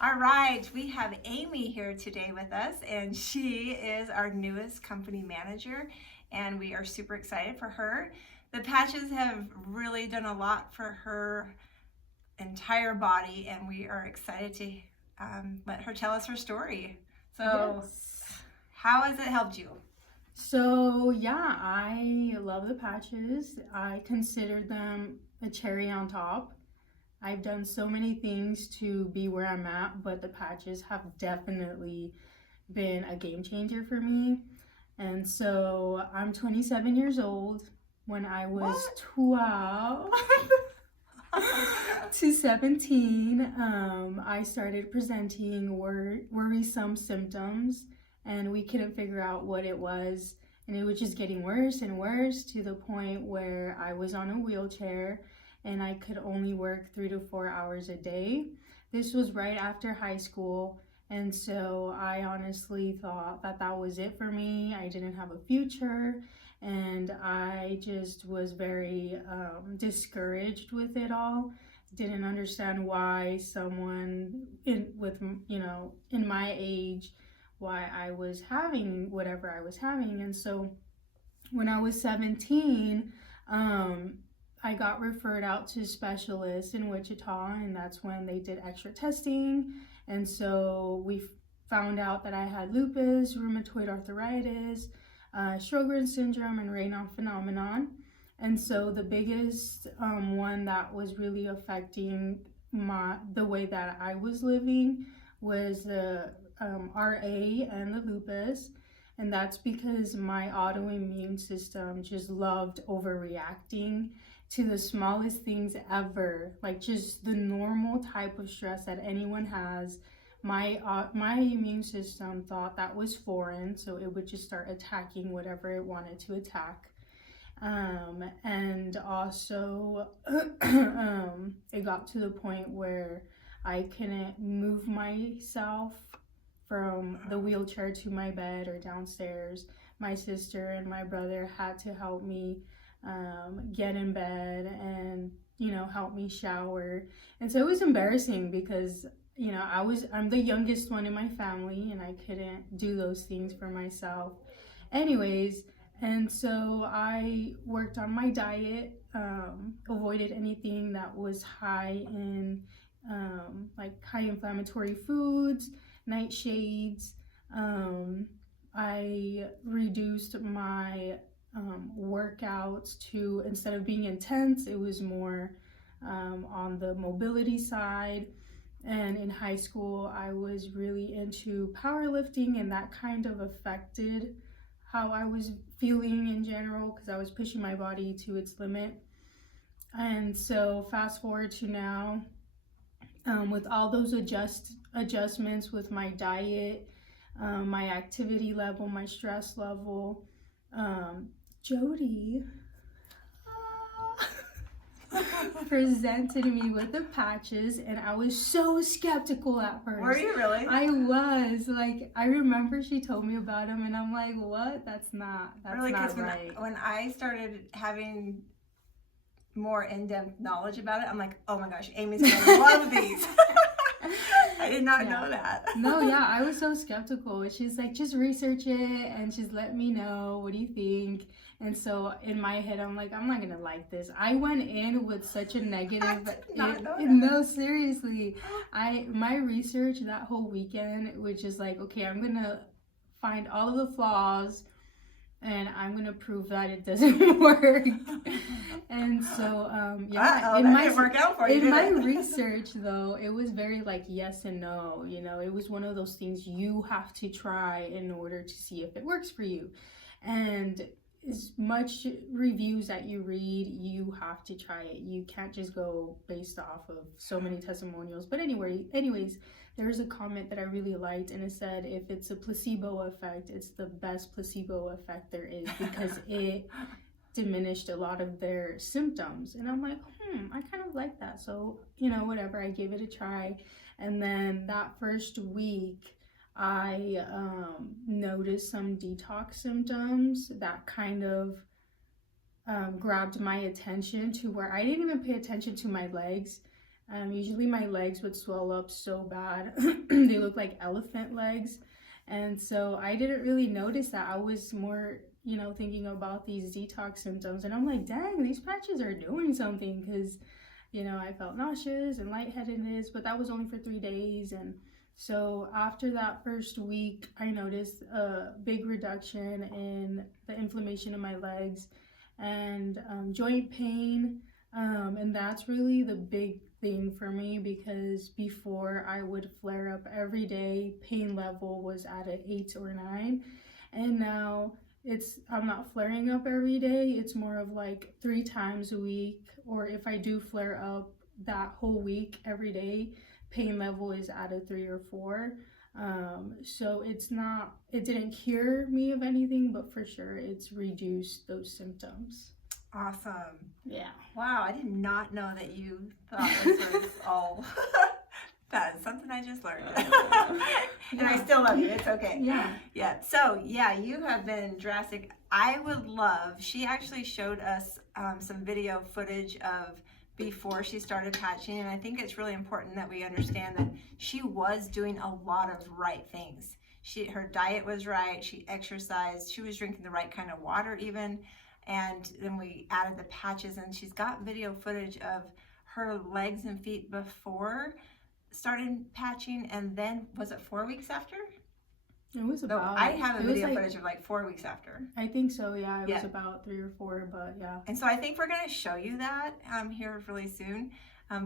All right, we have Amy here today with us, and she is our newest company manager, and we are super excited for her. The patches have really done a lot for her entire body, and we are excited to let her tell us her story. So, Yes. how has it helped you? So, yeah, I love the patches. I consider them a cherry on top. I've done so many things to be where I'm at, but the patches have definitely been a game changer for me. And so, I'm 27 years old. When I was What? 12 to 17, I started presenting worrisome symptoms, and we couldn't figure out what it was. And it was just getting worse and worse to the point where I was on a wheelchair and I could only work 3 to 4 hours a day. This was right after high school. And so I honestly thought that that was it for me. I didn't have a future, and I just was very discouraged with it all. Didn't understand why someone in my age, why I was having whatever I was having. And so when I was 17, I got referred out to specialists in Wichita, and that's when they did extra testing. And so we found out that I had lupus, rheumatoid arthritis, Sjogren's syndrome, and Raynaud phenomenon. And so the biggest one that was really affecting the way that I was living was the RA and the lupus. And that's because my autoimmune system just loved overreacting to the smallest things ever, like just the normal type of stress that anyone has. My immune system thought that was foreign, so it would just start attacking whatever it wanted to attack. And also, it got to the point where I couldn't move myself from the wheelchair to my bed or downstairs. My sister and my brother had to help me get in bed and help me shower. And so it was embarrassing because I'm the youngest one in my family and I couldn't do those things for myself. Anyways, and so I worked on my diet, avoided anything that was high in like high inflammatory foods, nightshades. I reduced my workouts to, instead of being intense, it was more on the mobility side. And in high school, I was really into powerlifting, and that kind of affected how I was feeling in general because I was pushing my body to its limit. And so, fast forward to now, with all those adjustments with my diet, my activity level, my stress level, Jody presented me with the patches, and I was so skeptical at first. Were you really? I was like, I remember she told me about them, and I'm like, what? That's Really, not because right. when I started having more in-depth knowledge about it, I'm like, oh my gosh, Amy's gonna love these. I did not know that. No, yeah, I was so skeptical. She's like, just research it and just let me know. What do you think? And so in my head, I'm like, I'm not gonna like this. I went in with such a negative. No, seriously. My research that whole weekend was just like, okay, I'm gonna find all of the flaws and I'm gonna prove that it doesn't work. And so, Uh-oh, that didn't work out for you, in my did it? research, though, it was very like yes and no. It was one of those things you have to try in order to see if it works for you. And as much reviews that you read, you have to try it. You can't just go based off of so many testimonials. But anyways, there's a comment that I really liked, and it said, if it's a placebo effect, it's the best placebo effect there is because it diminished a lot of their symptoms. And I'm like, I kind of like that. So, whatever, I gave it a try. And then that first week, I noticed some detox symptoms that kind of grabbed my attention to where I didn't even pay attention to my legs. Usually my legs would swell up so bad. They look like elephant legs. And so I didn't really notice that. I was more, thinking about these detox symptoms. And I'm like, dang, these patches are doing something, because, I felt nauseous and lightheadedness, but that was only for 3 days. And so after that first week, I noticed a big reduction in the inflammation in my legs and joint pain. And that's really the big thing for me, because before I would flare up every day, pain level was at an 8 or 9, and now I'm not flaring up every day. It's more of like 3 times a week, or if I do flare up that whole week every day, pain level is at a 3 or 4. So it didn't cure me of anything, but for sure it's reduced those symptoms. Awesome. Yeah. Wow, I did not know that you thought this was all. That is something I just learned. And I still love you. It's okay. Yeah. Yeah. So, yeah, you have been drastic. I would love, she actually showed us some video footage of before she started patching, and I think it's really important that we understand that she was doing a lot of right things. Her diet was right, she exercised, she was drinking the right kind of water even. And then we added the patches, and she's got video footage of her legs and feet before starting patching, and then was it 4 weeks after? It was about. I have a video footage of like 4 weeks after. I think so, yeah. It was about 3 or 4, but yeah. And so I think we're going to show you that here really soon.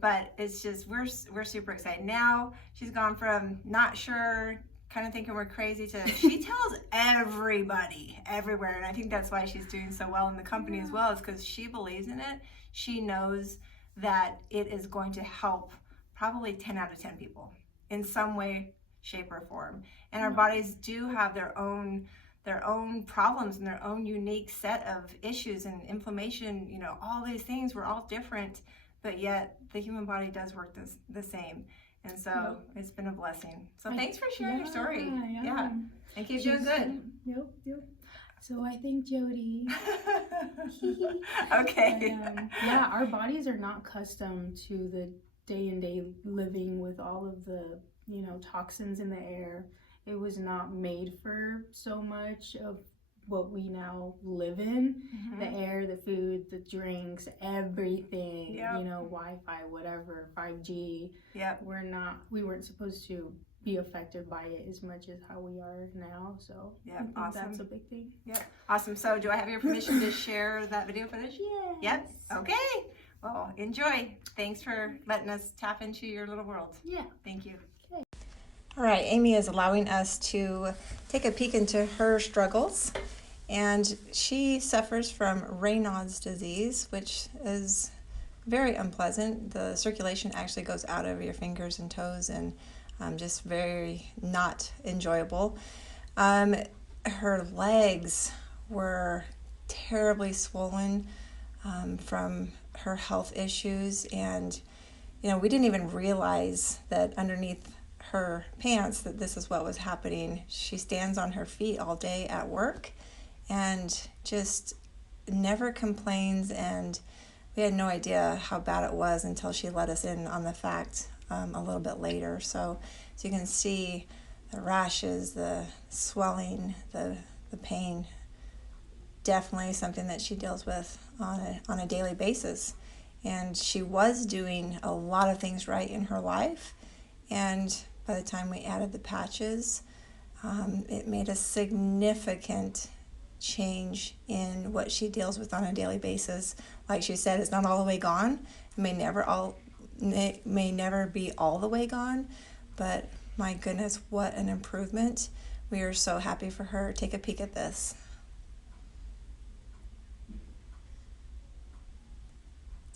But it's just, we're super excited. Now she's gone from not sure, kind of thinking we're crazy, to she tells everybody everywhere, and I think that's why she's doing so well in the company as well, is because she believes in it. She knows that it is going to help probably 10 out of 10 people in some way, shape, or form. And our bodies do have their own problems and their own unique set of issues and inflammation, all these things. We're all different, but yet the human body does work the same. And so it's been a blessing. So thanks for sharing your story. Yeah. And keep doing good. Yep. So I think Jody. Okay. Yeah, our bodies are not accustomed to the day-and-day living with all of the, toxins in the air. It was not made for so much of what we now live in. Mm-hmm. The air, the food, the drinks, everything, Wi-Fi, whatever, 5G. Yep. We weren't supposed to be affected by it as much as how we are now. So yeah, I think awesome. That's a big thing. Yep. Awesome. So do I have your permission to share that video footage? Yes. Yep. Okay. Well, enjoy. Thanks for letting us tap into your little world. Yeah. Thank you. All right, Amy is allowing us to take a peek into her struggles, and she suffers from Raynaud's disease, which is very unpleasant. The circulation actually goes out of your fingers and toes, and just very not enjoyable. Her legs were terribly swollen from her health issues, and we didn't even realize that underneath her pants that this is what was happening. She stands on her feet all day at work and just never complains, and we had no idea how bad it was until she let us in on the fact a little bit later. So you can see the rashes, the swelling, the pain, definitely something that she deals with on a daily basis. And she was doing a lot of things right in her life, and by the time we added the patches, it made a significant change in what she deals with on a daily basis. Like she said, it's not all the way gone. It may never be all the way gone, but my goodness, what an improvement. We are so happy for her. Take a peek at this.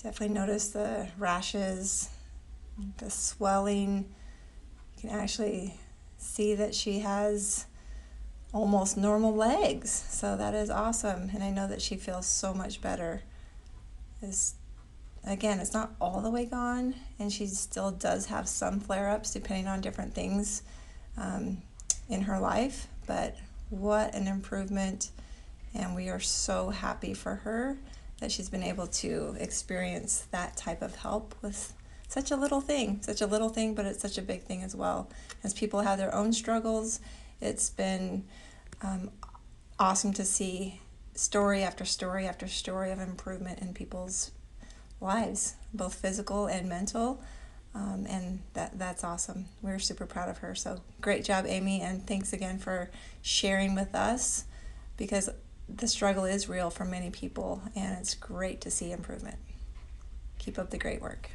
Definitely notice the rashes, the swelling. You can actually see that she has almost normal legs, so that is awesome, and I know that she feels so much better. Again, it's not all the way gone, and she still does have some flare-ups depending on different things in her life, but what an improvement, and we are so happy for her that she's been able to experience that type of help with such a little thing, but it's such a big thing as well. As people have their own struggles, it's been awesome to see story after story after story of improvement in people's lives, both physical and mental. And that's awesome. We're super proud of her. So great job, Amy, and thanks again for sharing with us, because the struggle is real for many people, and it's great to see improvement. Keep up the great work.